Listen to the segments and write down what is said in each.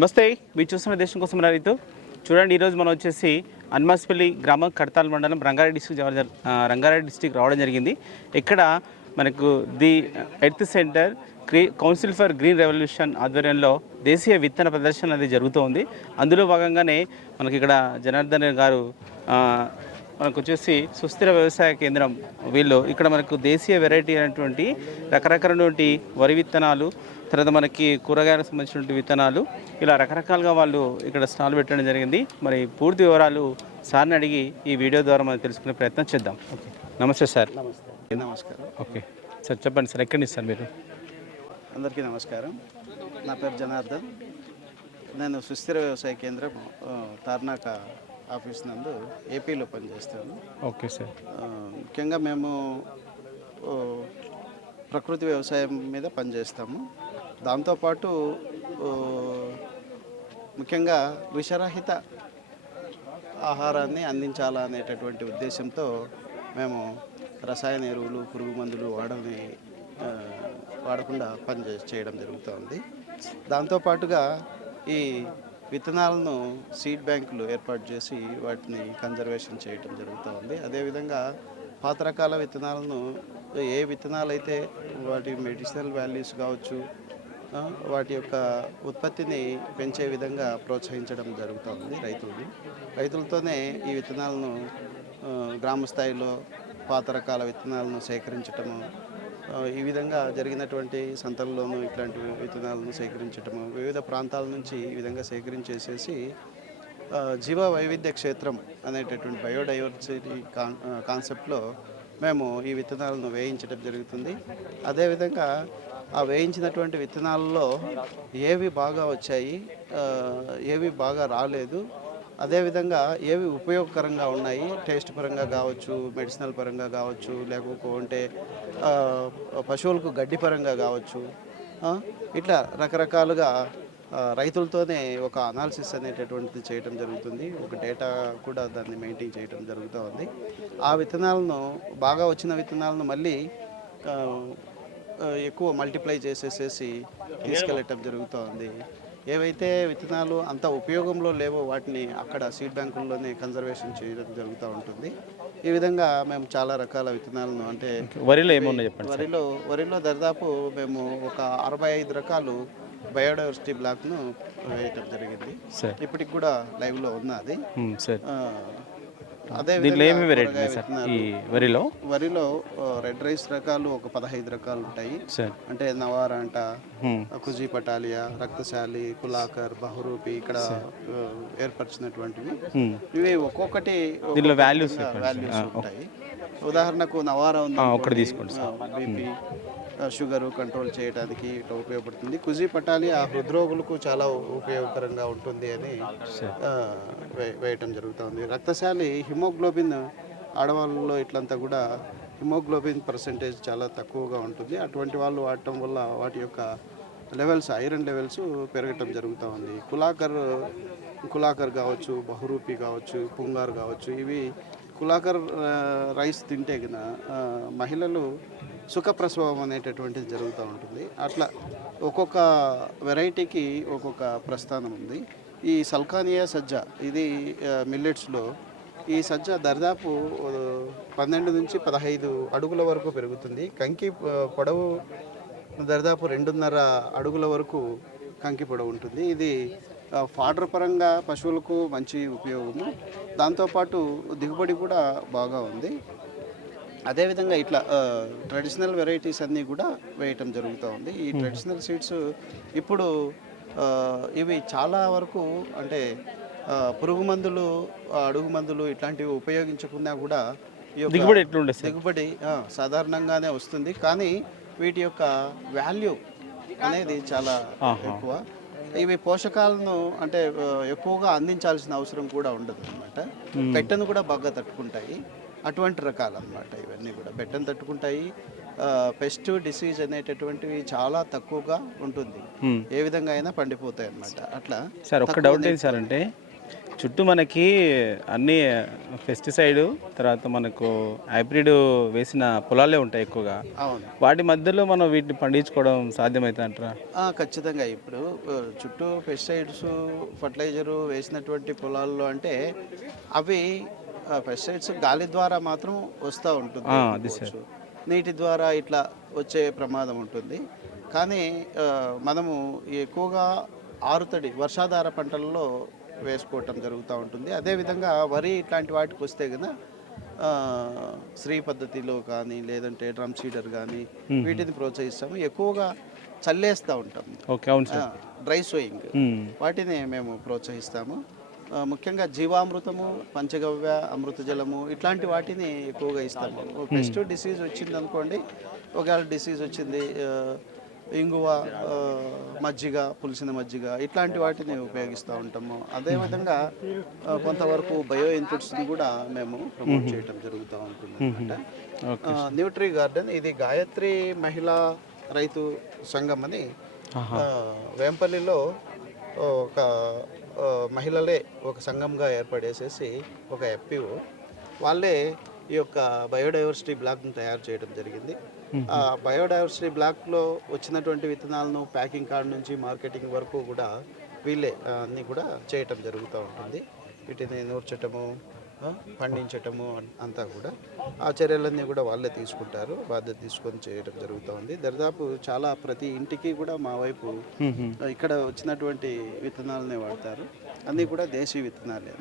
నమస్తే, మీరు చూస్తున్న దేశం కోసం రైతు. చూడండి, ఈరోజు మనం వచ్చేసి అన్మాస్పల్లి గ్రామం, కడతాల్ మండలం, రంగారెడ్డి డిస్టిక్ రావడం జరిగింది. ఇక్కడ మనకు the earth centre council for green revolution ఆధ్వర్యంలో దేశీయ విత్తన ప్రదర్శన అనేది జరుగుతోంది. అందులో భాగంగానే మనకి ఇక్కడ జనార్దన్ గారు మనకు వచ్చేసి సుస్థిర వ్యవసాయ కేంద్రం వీళ్ళు ఇక్కడ మనకు దేశీయ వెరైటీ అయినటువంటి రకరకాలైనటువంటి వరి విత్తనాలు, తర్వాత మనకి కూరగాయలకు సంబంధించినటువంటి విత్తనాలు, ఇలా రకరకాలుగా వాళ్ళు ఇక్కడ స్టాల్ పెట్టడం జరిగింది. మరి పూర్తి వివరాలు సార్ని అడిగి ఈ వీడియో ద్వారా మనం తెలుసుకునే ప్రయత్నం చేద్దాం. ఓకే, నమస్తే సార్. నమస్కారం. ఓకే సార్, చెప్పండి సార్, ఎక్కడి నుంచి సార్ మీరు? అందరికీ నమస్కారం. నా పేరు జనార్దన్. నేను సుస్థిర వ్యవసాయ కేంద్రం తార్నాక ఆఫీస్ నందు ఏపీలో పనిచేస్తాను. Okay sir. ముఖ్యంగా మేము ప్రకృతి వ్యవసాయం మీద పనిచేస్తాము. దాంతోపాటు ముఖ్యంగా విషరహిత ఆహారాన్ని అందించాలనేటటువంటి ఉద్దేశంతో మేము రసాయన ఎరువులు, పురుగు మందులు వాడకుండా చేయడం జరుగుతుంది. దాంతోపాటుగా ఈ విత్తనాలను సీడ్ బ్యాంకులు ఏర్పాటు చేసి వాటిని కన్జర్వేషన్ చేయడం జరుగుతుంది. అదేవిధంగా పాత రకాల విత్తనాలను ఏ విత్తనాలు అయితే వాటి మెడిసినల్ వాల్యూస్ కావచ్చు, వాటి యొక్క ఉత్పత్తిని పెంచే విధంగా ప్రోత్సహించడం జరుగుతుంది రైతులతోనే ఈ విత్తనాలను గ్రామ స్థాయిలో పాత రకాల విత్తనాలను సేకరించటము, ఈ విధంగా జరిగినటువంటి సంతల్లోనూ ఇట్లాంటి విత్తనాలను సేకరించటము, వివిధ ప్రాంతాల నుంచి ఈ విధంగా సేకరించేసేసి జీవ వైవిధ్య క్షేత్రం అనేటటువంటి బయోడైవర్సిటీ కాన్సెప్ట్లో మేము ఈ విత్తనాలను వేయించడం జరుగుతుంది. అదేవిధంగా ఆ వేయించినటువంటి విత్తనాలలో ఏవి బాగా వచ్చాయి, ఏవి బాగా రాలేదు, అదేవిధంగా ఏవి ఉపయోగకరంగా ఉన్నాయి, టేస్ట్ పరంగా కావచ్చు, మెడిసినల్ పరంగా కావచ్చు, లేకపోతే పశువులకు గడ్డి పరంగా కావచ్చు, ఇట్లా రకరకాలుగా రైతులతోనే ఒక అనాలిసిస్ అనేటటువంటిది చేయడం జరుగుతుంది. ఒక డేటా కూడా దాన్ని మెయింటైన్ చేయడం జరుగుతూ ఉంది. ఆ విత్తనాలను, బాగా వచ్చిన విత్తనాలను మళ్ళీ ఎక్కువ మల్టిప్లై చేసేసేసి తీసుకెళ్ళటం జరుగుతూ ఉంది. ఏవైతే విత్తనాలు అంత ఉపయోగంలో లేవో వాటిని అక్కడ సీడ్ బ్యాంకుల్లోనే కన్జర్వేషన్ చేయడం జరుగుతూ ఉంటుంది. ఈ విధంగా మేము చాలా రకాల విత్తనాలను, అంటే వరిలో ఏమున్నాయి చెప్పండి. వరిలో దాదాపు మేము ఒక 65 రకాలు బయోడైవర్సిటీ బ్లాక్ను వేయటం జరిగింది. ఇప్పటికి కూడా లైవ్లో ఉన్నది. వరిలో రెడ్ రైస్ రకాలు ఒక 15 రకాలు ఉంటాయి. అంటే నవారంట, కుజీ పటాలియా, రక్తశాలి, కులాకర్, బహురూపి ఇక్కడ ఏర్పరిచినటువంటివి. ఇవి ఒక్కొక్కటి వాల్యూస్ ఉంటాయి. ఉదాహరణకు నవారా ఉంది, బీపీ షుగరు కంట్రోల్ చేయడానికి ఉపయోగపడుతుంది. కుజీ పటాలి ఆ హృద్రోగులకు చాలా ఉపయోగకరంగా ఉంటుంది అని వేయటం జరుగుతుంది. రక్తశాలి హిమోగ్లోబిన్ ఆడవాళ్ళలో ఇట్లంతా కూడా హిమోగ్లోబిన్ పర్సెంటేజ్ చాలా తక్కువగా ఉంటుంది. అటువంటి వాళ్ళు వాడటం వల్ల వాటి యొక్క లెవెల్స్, ఐరన్ లెవెల్స్ పెరగటం జరుగుతూ ఉంది. కులాకర్ కావచ్చు, బహురూపి కావచ్చు, పుంగారు కావచ్చు, ఇవి కులాకర్ రైస్ తింటే కన మహిళలు సుఖప్రసవం అనేటటువంటిది జరుగుతూ ఉంటుంది. అట్లా ఒక్కొక్క వెరైటీకి ఒక్కొక్క ప్రస్థానం ఉంది. ఈ సల్కానియా సజ్జ, ఇది మిల్లెట్స్లో ఈ సజ్జ దాదాపు 12 నుంచి 15 అడుగుల వరకు పెరుగుతుంది. కంకి పొడవు దాదాపు 2.5 అడుగుల వరకు కంకి పొడవు ఉంటుంది. ఇది ఫాడర్ పరంగా పశువులకు మంచి ఉపయోగము, దాంతోపాటు దిగుబడి కూడా బాగా ఉంది. అదేవిధంగా ఇట్లా ట్రెడిషనల్ వెరైటీస్ అన్నీ కూడా వేయటం జరుగుతూ ఉంది. ఈ ట్రెడిషనల్ సీడ్స్ ఇప్పుడు ఇవి చాలా వరకు, అంటే పురుగు మందులు, అడుగు మందులు ఇట్లాంటివి ఉపయోగించకుండా కూడా దిగుబడి సాధారణంగానే వస్తుంది. కానీ వీటి యొక్క వాల్యూ అనేది చాలా ఎక్కువ. ఇవి పోషకాలను అంటే ఎక్కువగా అందించాల్సిన అవసరం కూడా ఉండదు అన్నమాట. పెట్టను కూడా బాగా తట్టుకుంటాయి. అటువంటి రకాలు అన్నమాట. ఇవన్నీ కూడా బెట్టను తట్టుకుంటాయి. పెస్ట్ డిసీజ్ అనేటటువంటివి చాలా తక్కువగా ఉంటుంది. ఏ విధంగా అయినా పండిపోతాయి అన్నమాట. అట్లా సార్, ఒక డౌట్ ఏంటి సార్ అంటే చుట్టూ మనకి అన్ని పెస్టిసైడ్ తర్వాత మనకు హైబ్రిడ్ వేసిన పొలాలే ఉంటాయి ఎక్కువగా. అవును. వాటి మధ్యలో మనం వీటిని పండించుకోవడం సాధ్యమవుతుంది అంటారా? ఖచ్చితంగా. ఇప్పుడు చుట్టూ పెస్టిసైడ్స్, ఫర్టిలైజరు వేసినటువంటి పొలాల్లో అంటే అవి పెస్టిసైడ్స్ గాలి ద్వారా మాత్రం వస్తూ ఉంటుంది అది సార్. అనుకోవచ్చు. నీటి ద్వారా ఇట్లా వచ్చే ప్రమాదం ఉంటుంది. కానీ మనము ఎక్కువగా ఆరుతడి వర్షాధార పంటల్లో వేసుకోవటం జరుగుతూ ఉంటుంది. అదేవిధంగా వరి ఇట్లాంటి వాటికి వస్తే కనుక శ్రీ పద్ధతిలో కానీ లేదంటే డ్రమ్ సీడర్ కానీ వీటిని ప్రోత్సహిస్తాము. ఎక్కువగా చల్లేస్తూ ఉంటాం. ఓకే, అవును సార్. డ్రై సోయింగ్ వాటిని మేము ప్రోత్సహిస్తాము. ముఖ్యంగా జీవామృతము, పంచగవ్య, అమృత జలము ఇట్లాంటి వాటిని ఎక్కువగా ఇస్తాము. పెస్ట్ డిసీజ్ వచ్చింది అనుకోండి, ఒకవేళ డిసీజ్ వచ్చింది, ఇంగువ, మజ్జిగ, పులిసిన మజ్జిగ ఇట్లాంటి వాటిని ఉపయోగిస్తూ ఉంటాము. అదేవిధంగా కొంతవరకు బయో ఇన్పుట్స్ని కూడా మేము ప్రమోట్ చేయడం జరుగుతూ ఉంటుంది అనమాట. న్యూట్రీ గార్డెన్ ఇది గాయత్రి మహిళా రైతు సంఘం అని వేంపల్లిలో ఒక మహిళలే ఒక సంఘంగా ఏర్పడేసేసి ఒక ఎఫ్పిఓ వాళ్ళే ఈ యొక్క బయోడైవర్సిటీ బ్లాక్ను తయారు చేయడం జరిగింది. ఆ బయోడైవర్సిటీ బ్లాక్లో వచ్చినటువంటి విత్తనాలను ప్యాకింగ్ కార్డ్ నుంచి మార్కెటింగ్ వరకు కూడా వీళ్ళే అన్నీ కూడా చేయటం జరుగుతూ ఉంటుంది. వీటిని నూర్చటము, పండించటము అంతా కూడా ఆ చర్యలన్నీ కూడా వాళ్ళే తీసుకుంటారు, బాధ్యత తీసుకొని చేయడం జరుగుతూ ఉంది. దాదాపు చాలా ప్రతి ఇంటికి కూడా మా వైపు ఇక్కడ వచ్చినటువంటి విత్తనాలనే వాడతారు. అన్నీ కూడా దేశీ విత్తనాలే.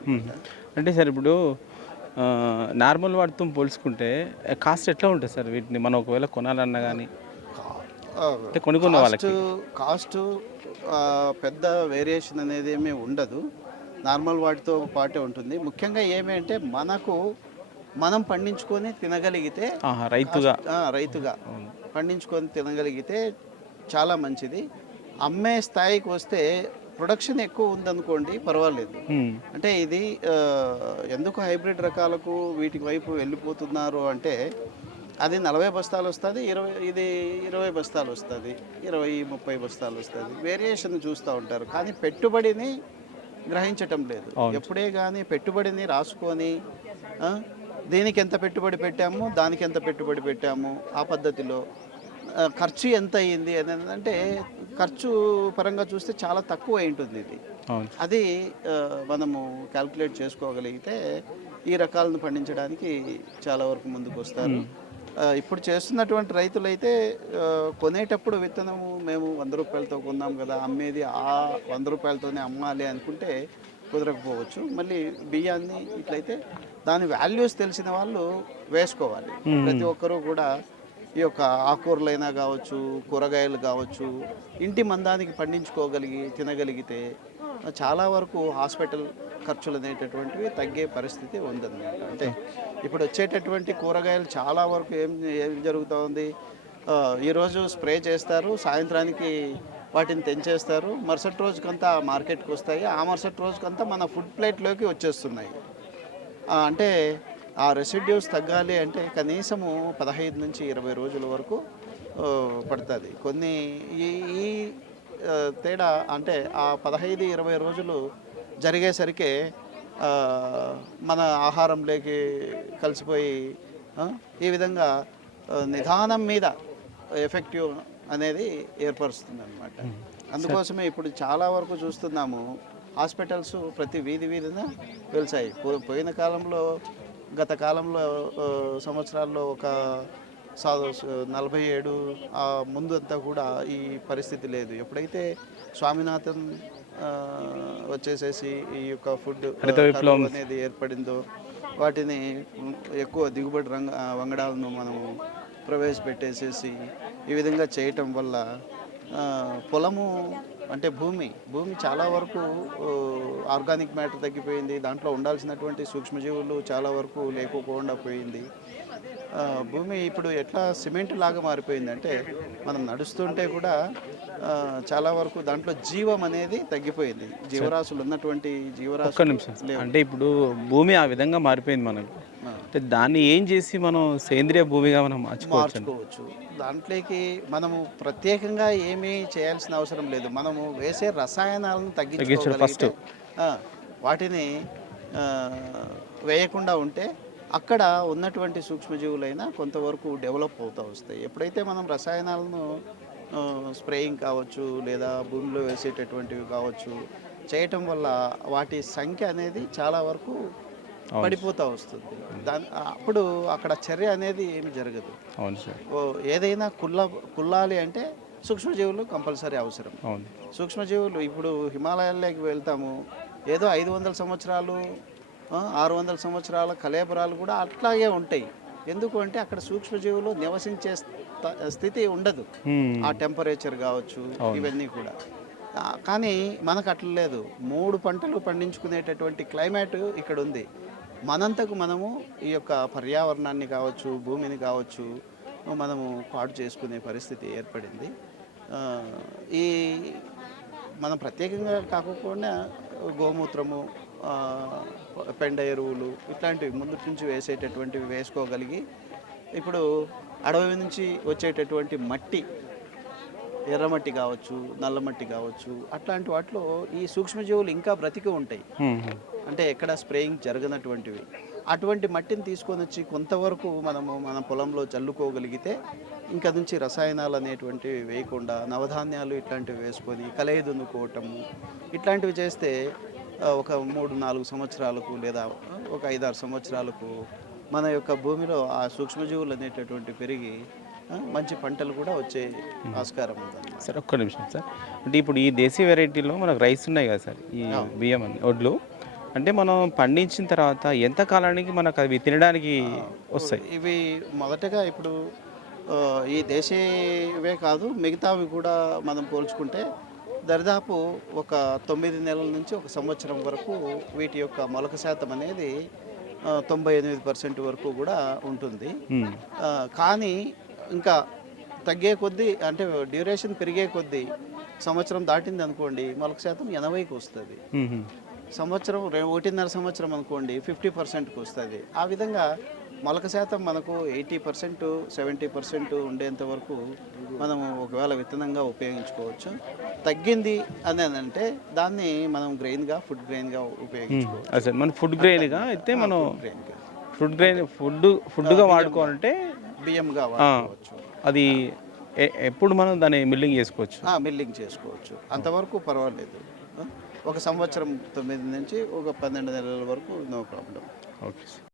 అంటే సార్ ఇప్పుడు నార్మల్ వాటితో పోల్చుకుంటే కాస్ట్ ఎట్లా ఉంటుంది సార్ వీటిని మనం ఒకవేళ కొనాలన్నా కానీ? కొనుక్కున్న వాళ్ళకి కాస్ట్ పెద్ద వేరియేషన్ అనేది ఏమీ ఉండదు, నార్మల్ వాటితో పాటే ఉంటుంది. ముఖ్యంగా ఏమి అంటే మనం పండించుకొని తినగలిగితే, రైతుగా పండించుకొని తినగలిగితే చాలా మంచిది. అమ్మే స్థాయికి వస్తే ప్రొడక్షన్ ఎక్కువ ఉందనుకోండి పర్వాలేదు. అంటే ఇది ఎందుకు హైబ్రిడ్ రకాలకు వీటి వైపు వెళ్ళిపోతున్నారు అంటే అది 40 బస్తాలు వస్తుంది, ఇది 20 బస్తాలు వస్తుంది, 20-30 బస్తాలు వస్తుంది. వేరియేషన్ చూస్తూ ఉంటారు కానీ పెట్టుబడిని గ్రహించటం లేదు. ఎప్పుడే కానీ పెట్టుబడిని రాసుకొని దీనికి ఎంత పెట్టుబడి పెట్టాము, దానికి ఎంత పెట్టుబడి పెట్టాము, ఆ పద్ధతిలో ఖర్చు ఎంత అయ్యింది అనేది అంటే ఖర్చు పరంగా చూస్తే చాలా తక్కువ అయి ఉంటుంది ఇది. అది మనము క్యాల్కులేట్ చేసుకోగలిగితే ఈ రకాలను పండించడానికి చాలా వరకు ముందుకు వస్తారు. ఇప్పుడు చేస్తున్నటువంటి రైతులైతే కొనేటప్పుడు విత్తనము మేము 100 రూపాయలతో కొన్నాం కదా, అమ్మేది ఆ 100 రూపాయలతోనే అమ్మాలి అనుకుంటే కుదరకపోవచ్చు. మళ్ళీ బియ్యాన్ని ఇట్లయితే దాని వాల్యూస్ తెలిసిన వాళ్ళు వేసుకోవాలి. ప్రతి ఒక్కరూ కూడా ఈ యొక్క ఆకుకూరలైనా కావచ్చు, కూరగాయలు కావచ్చు, ఇంటి మందానికి పండించుకోగలిగి తినగలిగితే చాలా వరకు హాస్పిటల్ ఖర్చులు అనేటటువంటివి తగ్గే పరిస్థితి ఉందన్నమాట. అంటే ఇప్పుడు వచ్చేటటువంటి కూరగాయలు చాలా వరకు ఏం జరుగుతూ ఉంది, ఈరోజు స్ప్రే చేస్తారు, సాయంత్రానికి వాటిని తెంచేస్తారు, మరుసటి రోజుకంతా మార్కెట్కి వస్తాయి, ఆ మరుసటి రోజుకంతా మన ఫుడ్ ప్లేట్లోకి వచ్చేస్తున్నాయి. అంటే ఆ రెసిడ్యూస్ తగ్గాలి అంటే కనీసము 15 నుంచి 20 రోజుల వరకు పడుతుంది. కొన్ని ఈ తేడా అంటే ఆ 15-20 రోజులు జరిగేసరికి మన ఆహారంలోకి కలిసిపోయి ఈ విధంగా నిదానం మీద ఎఫెక్టివ్ అనేది ఏర్పరుస్తుంది అనమాట. అందుకోసమే ఇప్పుడు చాలా వరకు చూస్తున్నాము హాస్పిటల్స్ ప్రతి వీధిన వెలిసాయి. పోయిన కాలంలో, గత కాలంలో సంవత్సరాల్లో ఒక 47 ముందు అంతా కూడా ఈ పరిస్థితి లేదు. ఎప్పుడైతే స్వామినాథన్ వచ్చేసేసి ఈ యొక్క ఫుడ్ అనేది ఏర్పడిందో, వాటిని ఎక్కువ దిగుబడి వంగడాలను మనము ప్రవేశపెట్టేసేసి ఈ విధంగా చేయటం వల్ల పొలము అంటే భూమి చాలా వరకు ఆర్గానిక్ మ్యాటర్ తగ్గిపోయింది. దాంట్లో ఉండాల్సినటువంటి సూక్ష్మజీవులు చాలా వరకు లేకపోకుండా పోయింది. భూమి ఇప్పుడు ఎట్లా సిమెంట్ లాగా మారిపోయిందంటే మనం నడుస్తుంటే కూడా చాలా వరకు దాంట్లో జీవం అనేది తగ్గిపోయింది. జీవరాశులు ఉన్నటువంటి జీవరాశులు అంటే ఇప్పుడు భూమి ఆ విధంగా మారిపోయింది మనకు. అంటే దాన్ని ఏం చేసి మనం సేంద్రియ భూమిగా మనం మార్చుకోవచ్చు. దాంట్లోకి మనము ప్రత్యేకంగా ఏమీ చేయాల్సిన అవసరం లేదు. మనము వేసే రసాయనాలను తగ్గించుకోవాలి. వాటిని ఆ, వేయకుండా ఉంటే అక్కడ ఉన్నటువంటి సూక్ష్మజీవులైనా కొంతవరకు డెవలప్ అవుతూ వస్తాయి. ఎప్పుడైతే మనం రసాయనాలను స్ప్రేయింగ్ కావచ్చు లేదా భూమిలో వేసేటటువంటివి కావచ్చు చేయటం వల్ల వాటి సంఖ్య అనేది చాలా వరకు పడిపోతూ వస్తుంది. అప్పుడు అక్కడ చర్య అనేది ఏమి జరగదు. అవును సార్. ఏదైనా కుల్లాలి అంటే సూక్ష్మజీవులు కంపల్సరీ అవసరం. అవును. సూక్ష్మజీవులు ఇప్పుడు హిమాలయాల్లోకి వెళ్తాము, ఏదో 500 సంవత్సరాలు 600 సంవత్సరాల కళేబరాలు కూడా అట్లాగే ఉంటాయి. ఎందుకు అంటే అక్కడ సూక్ష్మజీవులు నివసించే స్థితి ఉండదు. ఆ టెంపరేచర్ కావచ్చు ఇవన్నీ కూడా. కానీ మనకు అట్లా లేదు. 3 పంటలు పండించుకునేటటువంటి క్లైమేట్ ఇక్కడ ఉంది. మనంతకు మనము ఈ యొక్క పర్యావరణాన్ని కావచ్చు భూమిని కావచ్చు మనము పాడు చేసుకునే పరిస్థితి ఏర్పడింది. ఈ మనం ప్రత్యేకంగా కాకుండా గోమూత్రము పెండ ఎరువులు ఇట్లాంటివి ముందు నుంచి వేసేటటువంటివి వేసుకోగలిగి ఇప్పుడు అడవి నుంచి వచ్చేటటువంటి మట్టి ఎర్రమట్టి కావచ్చు నల్లమట్టి కావచ్చు అట్లాంటి వాటిలో ఈ సూక్ష్మజీవులు ఇంకా బ్రతికి ఉంటాయి. అంటే ఎక్కడ స్ప్రేయింగ్ జరగనటువంటివి అటువంటి మట్టిని తీసుకొని వచ్చి కొంతవరకు మన పొలంలో చల్లుకోగలిగితే ఇంకా నుంచి రసాయనాలు అనేటువంటివి వేయకుండా నవధాన్యాలు ఇట్లాంటివి వేసుకొని కలయి దున్నుకోవటము ఇట్లాంటివి చేస్తే ఒక 3-4 సంవత్సరాలకు లేదా ఒక 5-6 సంవత్సరాలకు మన యొక్క భూమిలో ఆ సూక్ష్మజీవులు అనేటటువంటి పెరిగి మంచి పంటలు కూడా వచ్చే ఆస్కారం ఉంది. సార్ ఒక్క నిమిషం సార్. అంటే ఇప్పుడు ఈ దేశీ వెరైటీలో మనకు రైస్ ఉన్నాయి కదా సార్, ఈ బియ్యం అని వడ్లు, అంటే మనం పండించిన తర్వాత ఎంత కాలానికి మనకు అవి తినడానికి వస్తాయి? ఇవి మొదటగా ఇప్పుడు ఈ దేశీవే కాదు మిగతావి కూడా మనం పోల్చుకుంటే దరిదాపు ఒక 9 నెలల నుంచి 1 సంవత్సరం వరకు వీటి యొక్క మొలక శాతం అనేది 98% వరకు కూడా ఉంటుంది. కానీ ఇంకా తగ్గే కొద్దీ అంటే డ్యూరేషన్ పెరిగే కొద్దీ సంవత్సరం దాటింది అనుకోండి మొలక శాతం 80కి వస్తుంది. సంవత్సరం 1.5 సంవత్సరం అనుకోండి 50%కి వస్తుంది. ఆ విధంగా మొలక శాతం మనకు 80% 70% ఉండేంత వరకు మనము ఒకవేళ విత్తనంగా ఉపయోగించుకోవచ్చు. తగ్గింది అని అంటే దాన్ని మనం గ్రెయిన్గా ఫుడ్ గ్రెయిన్గా ఉపయోగించుకోవచ్చు. అసలు మన ఫుడ్ గ్రెయిన్గా అయితే మనం ఫుడ్గా వాడుకోవాలంటే బియ్యంగా వాడుకోవచ్చు. అది ఎప్పుడు మనం దాన్ని మిల్లింగ్ చేసుకోవచ్చు? మిల్లింగ్ చేసుకోవచ్చు, అంతవరకు పర్వాలేదు. 1 సంవత్సరం 9 నుంచి ఒక 12 నెలల వరకు నో ప్రాబ్లం. ఓకే.